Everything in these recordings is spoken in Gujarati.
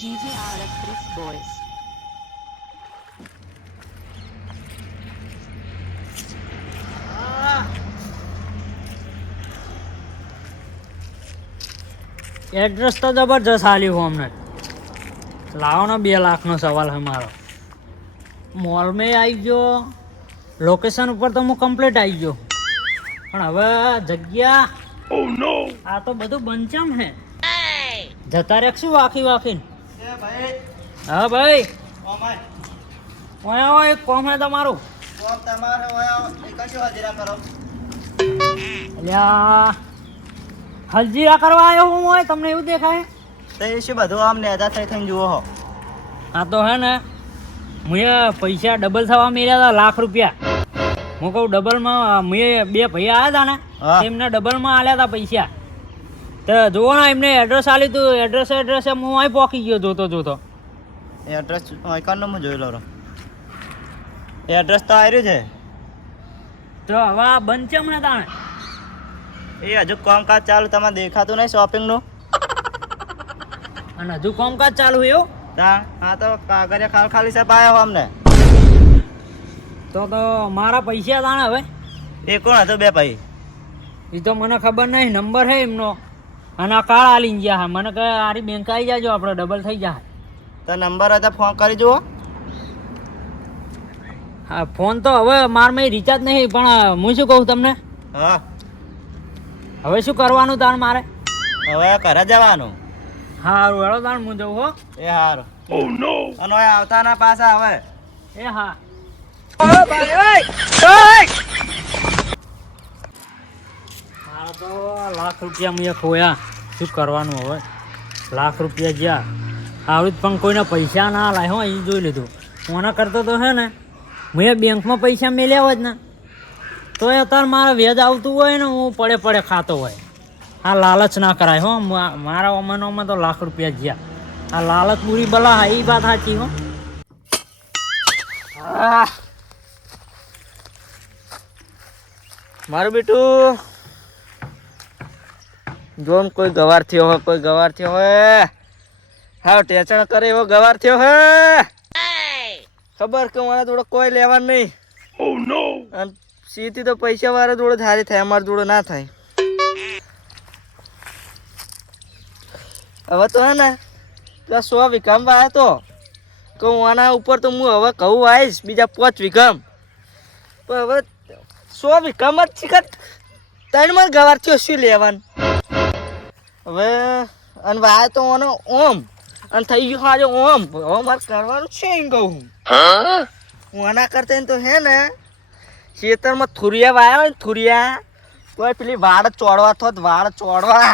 GGR Chris Boys. એડ્રેસ તો જબરજસ્ત આલ્યું હું અમને. લાવો ને 2 લાખનો સવાલ છે મારો. મોલમાં આવી ગયો, લોકેશન ઉપર તો હું કમ્પ્લીટ આવી ગયો, પણ હવે જગ્યા આ તો બધું બંચમ હે. જતા રેખશું વાખી વાખીને. હા ભાઈ, ઓય એક કોમ હે તમારું. અલ્યા હલજીરા કરવા આવ્યો હું હોય, તમને એવું દેખાય? તો એ શું બધું આમ નેતા થઈ થઈને જુઓ હો. હા તો હે ને, મુએ પૈસા ડબલ થવા મળ્યા હતા, લાખ રૂપિયા. હું કહું ડબલમાં મુએ 2 ભૈયા આવ્યા હતા ને, હા. એમને ડબલમાં આલ્યા હતા પૈસા. તો જુઓ ને, એમને એડ્રેસ આલ્યું હતું. એડ્રેસ હું અહીં પહોંચી ગયો જોતો. એડ્રેસ આઈકનનો હું જોઈ લઉં. એડ્રેસ તો આવ્યું છે. તો હવે આ બંધ ચમ ને તાણે? એ હજુ કામકાજ ચાલુ, તમારે દેખાતું નહીં શોપિંગનું? અને હજુ કામકાજ ચાલુ એવું? હા તો કાગળિયા ખાલી સાહેબ આવ્યા હો અમને. તો મારા પૈસા તાણે હવે? એ કોણ હતો 2 ભાઈ? એ તો મને ખબર નહીં, નંબર છે એમનો. અને આ કાર્ડ આલીને ગયા. મને કહે આરી બેંક આવી જાજો, આપણે ડબલ થઈ જાય. તો નંબર હોય તો ફોન કરી જુઓ. હા ફોન તો હવે મારમાં રિચાર્જ નહીં, પણ હું શું કહું તમને, હા હવે શું કરવાનું તાણ મારે? હવે ઘરે જવાનું. હારું હેળો તાણ હું જઉં હો. એ હારું. અને હવે આવતા ના પાછા હવે. એ હા. મારા તો લાખ રૂપિયા મેં ખોયા. શું કરવાનું હવે? લાખ રૂપિયા જ્યાં આવી પણ કોઈને પૈસા ના લાય હો, એ જોઈ લીધું. કોના કરતો તો હે ને, મેં બેંકમાં પૈસા મેલ્યા હોય ને, તો એ અત્યારે મારે વ્યાજ આવતું હોય ને, હું પડે ખાતો હોય. આ લાલચ ના કરાય હો. મારા ઓમાનોમાં તો લાખ રૂપિયા જ્યાં. આ લાલચ બુરી બલા હા, એ વાત સાચી હો. મારું બેટું જોન કોઈ ગવાર થયો હોય, હા ટેચણ કરે એવો ગવાર થયો હે. ખબર કે મારા જોડે કોઈ લેવા નહીં. અને સીધી તો પૈસા વાળા જોડે સારી થાય, અમારા જોડે ના થાય. હવે તો હે ને પેલા 100 વીઘામાં આવ્યો તો કહું આના ઉપર તો હું હવે કહું આવીશ બીજા 5 વીઘામ. પણ હવે 100 વીઘામાં જ શીખત 3 માં ગવાર થયો, શું લેવાનું હવે? અને વાય તો ઓનો ઓમ અને થઈ ગયું આજે ઓમ. હવે મારે કરવાનું છે એમ કહું હું આના કરતા તો હે ને ખેતરમાં થુરિયા વાયા હોય ને, થુરિયા તો પેલી વાડ ચોડવા થોત, વાડ ચોડવા.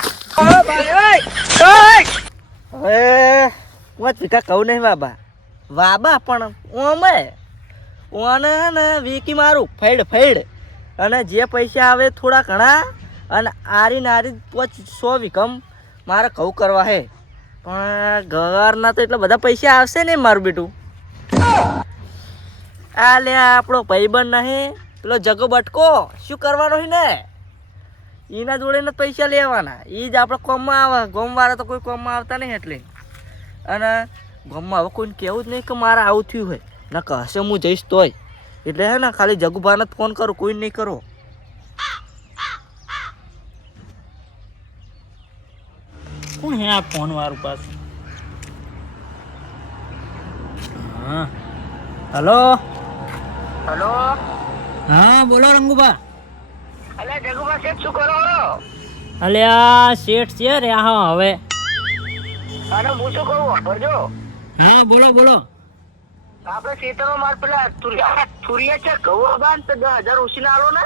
હવે 5 વીઘા કહું નહીં વાબા પણ ઓમે ઓને ને વીકી મારું ફેડ અને જે પૈસા આવે થોડા ઘણા, અને આરી 100 વીઘમ મારે કહું કરવા હે. પણ ઘરના તો એટલા બધા પૈસા આવશે ને મારું બેટું. આ લે આપણો ભાઈબંધ નહીં પેલો જગો બટકો, શું કરવાનો છે ને, એના જોડે ને પૈસા લેવાના. એ જ આપણે કોમમાં આવે. ગોમવાળા તો કોઈ કોમમાં આવતા નહીં એટલે. અને ગોમમાં હવે કોઈને કહેવું જ નહીં કે મારે આવું થયું હોય, ના કહેશે હું જઈશ તોય. એટલે હે ને ખાલી જગુભાને જ ફોન કરું, કોઈ નહીં કરો. કોણ હે આ ફોન વાળું પાસે? હા હલો. હા બોલો રંગુભા. અલ્યા જગુભા શેઠ શું કરો? અલ્યા શેઠ છે રે હા હવે. અને હું શું કહું ભરજો. હા બોલો. આપણે ખેતરમાં માર પેલા થુરિયા છે ઘઉં બાંધ તો 10,000 ઓછી આલો ને.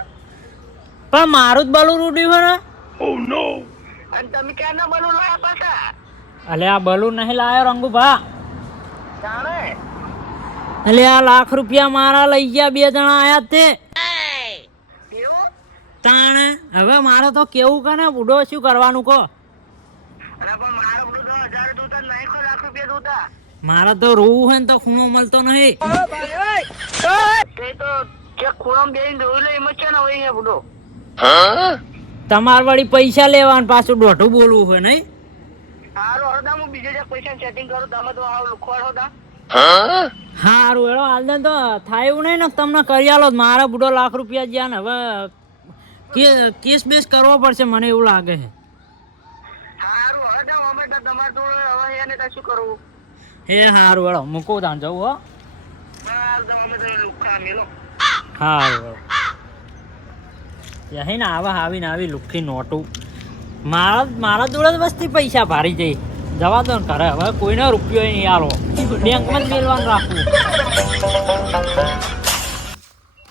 પણ મારું જ બલું રૂડ્યું હે ને. અને તમે ક્યાં ના બલું લાયા પાછા? અલ્યા બલું નહીં લાયો રંગુભા. જાણે અલ્યા લાખ રૂપિયા મારા લઈ ગયા, 2 જણા આયા તે. એવું? તાણે હવે મારે તો કેવું કે ને બુડો શું કરવાનું કહો? અરે પણ મારા બધું 10,000 દૂતા નાખો, લાખ રૂપિયા દૂતા. મારે તો રોવું હોય ને તો ખૂણો મળતો નહીં. તે તો જે ખૂણામાં બેહીને રોઈ લે એમાં છે ને હોય હે બધો. તમારે વળી પૈસા લેવાનું પાછું દોઢું બોલવું હોય નહીં? હારું હરદા હું બીજે જે પૈસા સેટિંગ કરું તમે તો આવ લુખવાડ હોતા હારું હેડો હાલ દે તો થાય એવું નહીં ને તમને કરી આલો મારા બુડો લાખ રૂપિયા જ્યાં ને હવે કેસ બેસ કરવો પડશે મને એવું લાગે છે. હારું હરદા અમે તો તમાર તો હવે એને તો શું કરવું હે હારું હેડો મૂકું તાન જવું હો. બસ અમે તો લુખા મેલો હારું યહી ને આવીને આવી લુખ્ખી નોટું મારા જોડે જ વસ્તી પૈસા ભારી જઈ જવા દો ને ઘરે હવે કોઈને રૂપિયો નહીં આલો બેંકમાં જ મેલવાનું રાખવું.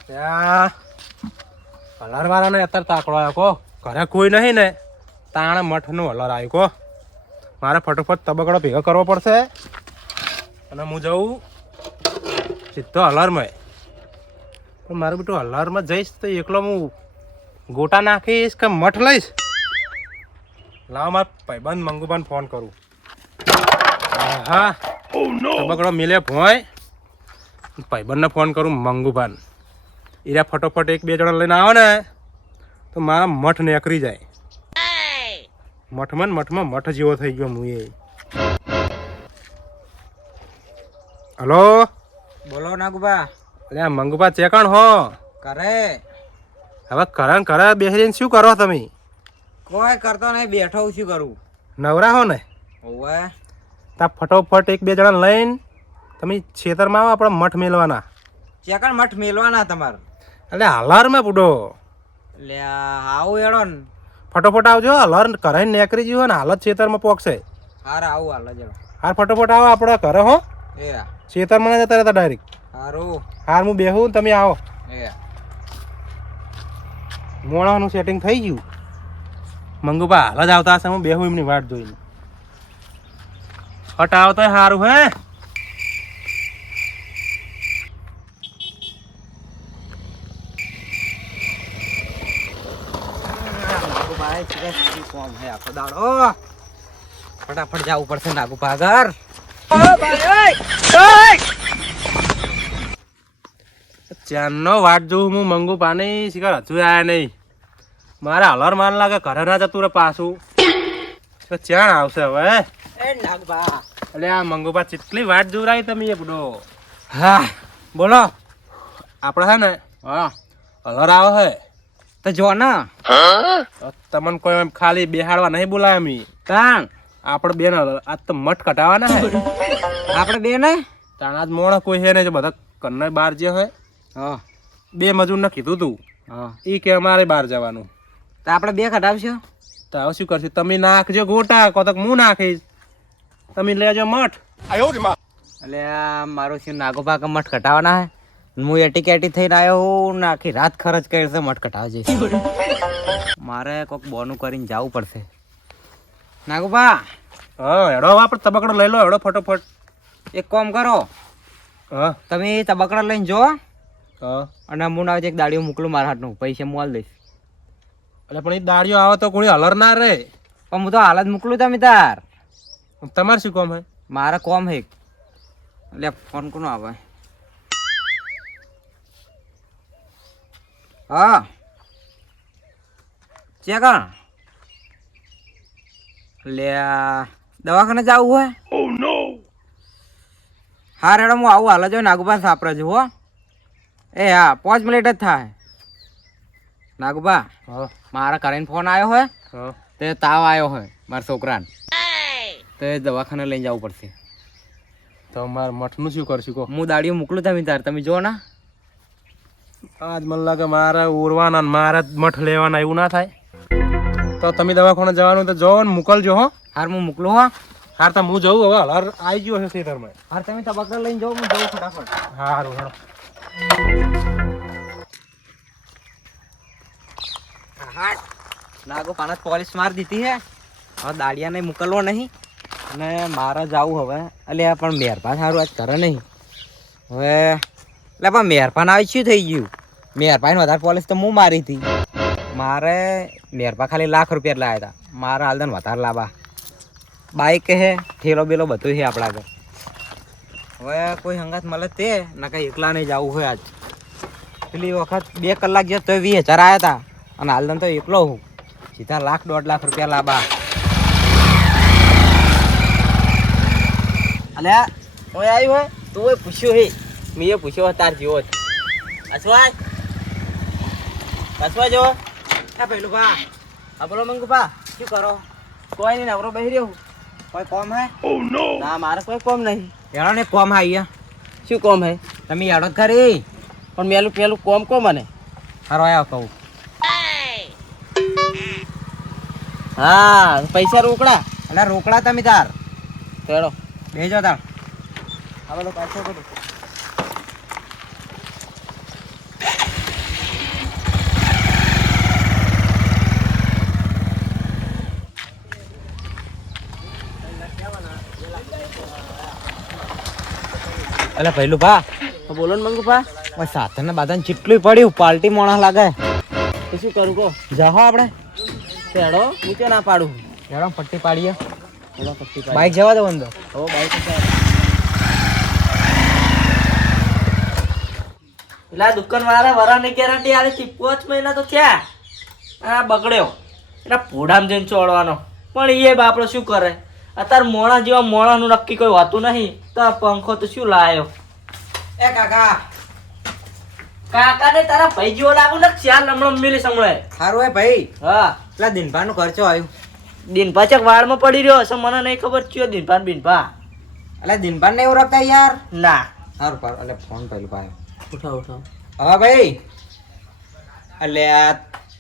ત્યાં હલરવાળાને અત્યારે તાકડો આવ્યો કો ઘરે કોઈ નહીં ને તાણે મઠનું હલર આવ્યું કો મારે ફટોફટ તબકડો ભેગો કરવો પડશે અને હું જઉં સીધો હલરમાં પણ મારું બેટું હલરમાં જઈશ તો એકલો હું ગોટા નાખીશ કે મઠ લઈશ લાવ મારા ભાઈબંધ મંગુબાને ફોન કરું. હા તબકડો મિલે ભોય ભાઈબંધને ફોન કરું મંગુબાન એરા ફટોફટ એક બે જણા લઈને આવો ને તો મારા મઠ નીકળી જાય. મઠમાં મઠ જેવો થઈ ગયો હું એ. હલો બોલો નાગુબા. અરે આ મંગુબા ચેકણ હો કરે હવે કરે બેસીને શું કરો તમે? કોઈ કરતો નહીં, બેઠો શું કરું. નવરા હો ને ઓવે તા ફટોફટ એક બે જણા લઈને તમે ખેતરમાં આવો આપણે મઠ મેળવાના. ચેકણ મઠ મેલવાના તમારે? એટલે હલારમાં પૂડો એટલે આવું એડો ને. ફટોફટ આવજો હલર કરે નીકળી ગયો ને હાલત ખેતરમાં પોકશે. હારે આવું હાલ જડો. હાર ફટોફટ આવો આપણે ઘરે હો એ ખેતરમાં ના જતા રહેતા ડાયરેક્ટ. હારું હાર હું બેહું તમે આવો. એ મોણાનું સેટિંગ થઈ ગયું. મંગુબા હાલ જ આવતા હશે, હું બેહું એમની વાટ જોઈને. હટ આવતો સારું હે. ફટાફટ જવું પડશે નાગુબા ઘર. ચારનો વાટ જોઉં હું મંગુબાની શિકાર હજુ આયા નહીં. મારે હલર માન લાગે ઘરે ના જતું રે પાછું. તો ચાણ આવશે હવે. એ નાગુબા. એટલે આ મંગુબા કેટલી વાટ જોરાઈ તમે એ બુડો. હા બોલો. આપણે હે ને હા હલર આવે હે તો જો ને તમને કોઈ એમ ખાલી બેહાડવા નહીં બોલાય અમે. તાણ આપણે બેન આજ તો મઠ કટાવાના હે. આપણે બે ને તાણ આજ મોણા કોઈ હે ને જો બધા કન્નર બહાર જે હોય હા બે મજૂરને કીધું તું હા એ કે અમારે બહાર જવાનું. તો આપણે બે કઢાવશું. તો હવે શું કરશું? તમે નાખજો ગોટા કોતક હું નાખીશ, તમે લેજો મઠ. એટલે આ મારું શું નાગોબા કે મઠ કટાવાના હે. હું એટી થઈને આવ્યો હું ને આખી રાત ખર્ચ કરી છે મઠ કટાવા જઈશ. મારે કોઈક બોનું કરીને જવું પડશે. નાગોબા હા હેડો હવે આપણે તબકડો લઈ લો હેડો ફટોફટ. એક કામ કરો, હા તમે તબકડા લઈને જો હા અને હું ના એક દાડીઓ મોકલું મારા હાથનું, પૈસા હું આલ દઈશ. એટલે પણ એ દાડીઓ આવે તો કોઈ હલર ના રે. પણ હું તો હાલ જ મોકલું તમે તાર. તમારે શું કામ હે? મારે કોમ હે. એટલે ફોન કોનો આવે? હા ચેકણ લે દવાખાને જવું હોય? હા રેડો હું આવું હાલ જ નાગુબા સાપરે છું હો. એ હા 5 મિનિટ જ થાય. નાગુબા હા મારા કરીને ફોન આવ્યો હોય હા તે તાવ આવ્યો હોય મારા છોકરાને, તો એ દવાખાને લઈને જવું પડશે. તો મારે મઠનું શું કરશું કહો? હું દાડીઓ મોકલું તમે તાર, તમે જો ને. આજ મને લાગે મારે ઉરવાના ને મારે જ મઠ લેવાના એવું ના થાય. તો તમે દવાખાને જવાનું તો જો ને મોકલજો હો. હાર હું મોકલું હો. હાર તો હું જઉં હવે હલર આવી ગયો છે ખેતરમાં. હાર તમે તબકડા લઈને જાઓ, હું જઉં ફટાફટ. હારું હેડો. નાગો પાના પોલીસ માર દીધી હે. હવે દાડિયાને મોકલવો નહીં અને મારે જવું હવે. અલ્યા પણ મહેરબાન સારું આજ કરે નહીં હવે. એટલે પણ મહેરબાન આવી શું થઈ ગયું? મહેરબાન વધારે પોલીસ તો હું મારી હતી. મારે મહેરબાન ખાલી ₹1,00,000 લાવ્યા હતા. મારે હાલદન વધારે લાવવા. બાઈક હે, ઠેલો બેલો બધું છે આપણા આગળ. હવે કોઈ હંગાત મળે તે ના કંઈ એકલા નહીં જવું હોય આજ. પેલી વખત 2 કલાક જે તો 20,000 આવ્યા હતા અને હાલદન તો એકલો હું. સીધા ₹1,00,000 1,50,000 લાવવા. અલ્યા ઓય આવ્યું હોય તું ઓય પૂછ્યું હે મેં પૂછ્યો તાર જેવો જ અસવાય અસવાય જો હા પેલું ભા હા બોલો મંગુભા શું કરો કોઈ નહીં નવરો બેહી રહ્યો કોઈ કોમ હે ના મારે કોઈ કોમ નહીં યાડો ને કોમ આયા શું કોમ હે તમે યાડો જ ખરી પણ પેલું કોમ કો મને હારો આયો કહું હા પૈસા રોકડા એટલે રોકડા તમે તાર ચલો બેજો તાર આ બધો પાછો બધું એટલે પેલું ભા બોલો ને મંગુભા ઓય સાધન ને બાધન ચીટલું પડ્યું પાર્ટી મોણા લાગે તો શું કરું કો જાહો આપણે ચડો હું ક્યાં ના પાડું યાડો પટ્ટી પાડીએ ચલો પટ્ટી પાડી બાઈક જવા દો અંદર હો બાઈક પેલા દુકાન વાળા વરાની ગેરંટી આલી હતી 5 મહિના તો થયા આ બગડ્યો એના પોડામ જઈને ચોડવાનો પણ એ બાપડો શું કરે અત્યારે મોણા જેવા મોણાનું નક્કી કોઈ હોતું નહીં તો આ પંખો તો શું લાયો એ કાકા કાકા ને તારા ભાઈ જેવો લાગુ ને ચાર લમણો મિલી સમળે સારું હે ભાઈ હા પેલા દિનભાનું ખર્ચો આવ્યું દિનભા ચક વાળમાં પડી રહ્યો હશે મને નહીં ખબર ચિયો દિનભા બિનભા એટલે દિનભાન ને એવું રાખતા યાર ના સારું પર એટલે ફોન પેલું ભાઈ ઉઠાવ ઉઠાવ હા ભાઈ એટલે આ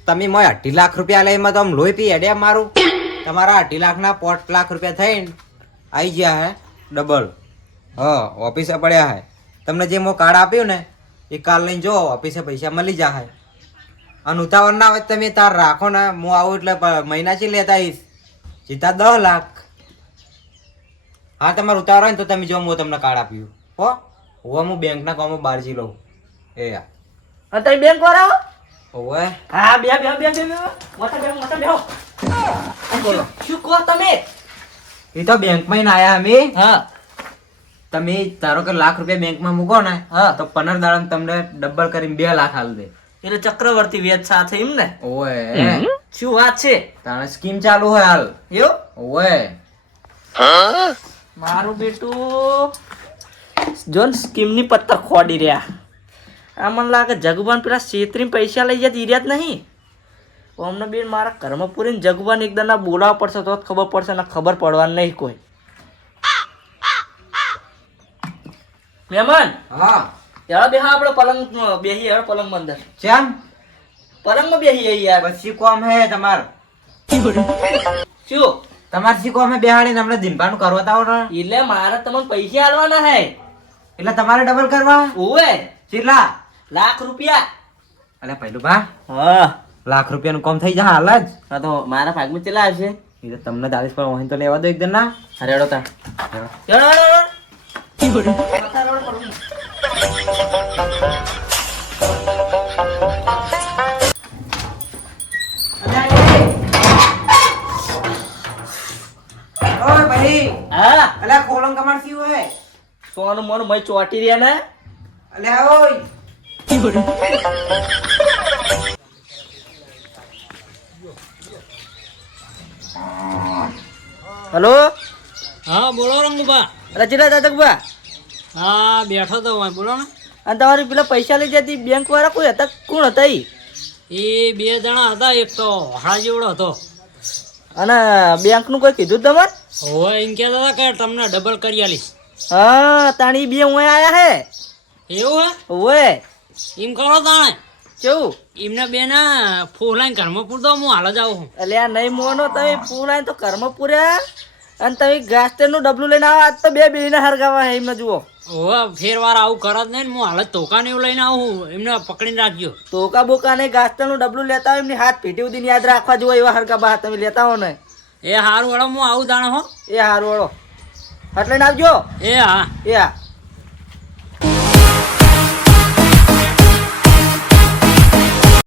તમે મોય 2.5 લાખ રૂપિયા લઈ તો આમ લોહી પી હેડે મારું તમારા 2.5 લાખના 5 લાખ રૂપિયા થઈને આવી ગયા હે ડબલ હા ઓફિસે પડ્યા હે તમને જે મો કાર્ડ આપ્યું ને એ કાર્ડ લઈને જો ઓફિસે પૈસા મળી જાય અને ઉતાવળ ના હોય તમે તાર રાખો ને હું આવું એટલે મહિનાથી લેતા આવીશ સીધા 10 લાખ હા તમારે ઉતાવળ હોય ને તો તમે જો હું તમને કાર્ડ આપ્યું હો હું બેંકના કામમાં બહાર જઈ લઉં એ યાર અને તમે બેંક વાળા ઓવે હા બે મોટા બે બોલો શું કહો તમે એ તો બેંકમાં ને આયા અમે હા તમે ધારો કે લાખ રૂપિયા બેંકમાં મૂકો ને હા તો 15 દાડા તમને ડબલ કરીને 2 લાખ આલ દે એટલે ચક્રવર્તી વ્યાજ સાથે એમ ને ઓવે શું વાત છે તાણે સ્કીમ ચાલુ હોય હાલ એવું ઓવે મારું બેટું જોન સ્કીમની પત્તર ખોડી રહ્યા આ મને લાગે જગુબાન પેલા છેતરીને પૈસા લઈ જાય ઈર્યા જ નહીં અમને બેન મારા ઘરમાં પૂરીને જગુબાન એકદમ ના બોલાવવા પડશે તો જ ખબર પડશે ને ખબર પડવાની નહીં કોઈ મહેમાન હા યાર બેહા આપણે પલંગ બેહી યાર પલંગ અંદર ચમ પલંગમાં બેહી યાર પછી કોમ હે તમાર શું તમાર સી કોમ હે બેહાડીને હમણાં દિનભાનું કરવા તાવો ને એટલે મારે તમને પૈસા આલવાના હે એટલે તમારે ડબલ કરવા ઓવે કેટલા લાખ રૂપિયા અલે પહેલું બા હા લાખ રૂપિયાનું કામ થઈ જાય હાલ જ હા તો મારા ભાગમાં ચેલા હશે એ તો તમને 40 પર વહીને તો લેવા દો એકદમ ના અરે હેડો તા ઓય ભાઈ હા અલે કોલમ કમાર સી હોય સોનું મોનું મય ચોટી રહ્યા ને અલે ઓય હલો હા બોલો રંગુભા રચિતા દાદકભા હા બેઠો તો હોય બોલો ને અને તમારી પેલા પૈસા લઈ જતી બેંક વાળા કોઈ હતા કોણ હતા ઈ એ 2 જણા હતા એક તો હાડા જેવડો હતો અને બેંકનું કોઈ કીધું તમારે હવે એમ કહેતા હતા કે તમને ડબલ કરી આલીશ હા તાણી બે હું આયા હે એવું હે ઓવે એમ કરો તાણે કેવું એમને બેના ફોલાઈને ઘરમાં પૂરતો હું હાલ જ આવું છું એટલે આ નહીં મોનો તમે પૂરાય તો ઘરમાં પૂર્યા અને તમે ગાસ્તરનું ડબલું લઈને આવો આજ તો બે બેને હરગાવા હે એમને જુઓ હવે ફેરવાર આવું કરત નહીં ને હું હાલ જ તોકાને એવું લઈને આવું એમને પકડીને રાખજો તોકા બોકા ને ગાસ્તરનું ડબલું લેતા હોય એમની હાથ પેટી સુધી યાદ રાખવા જુઓ એવા હરગાવા તમે લેતા હો ને એ હારું વળો હું આવું દાણે હો એ હારું વળો હટ લઈને આવજો એ હા એ હા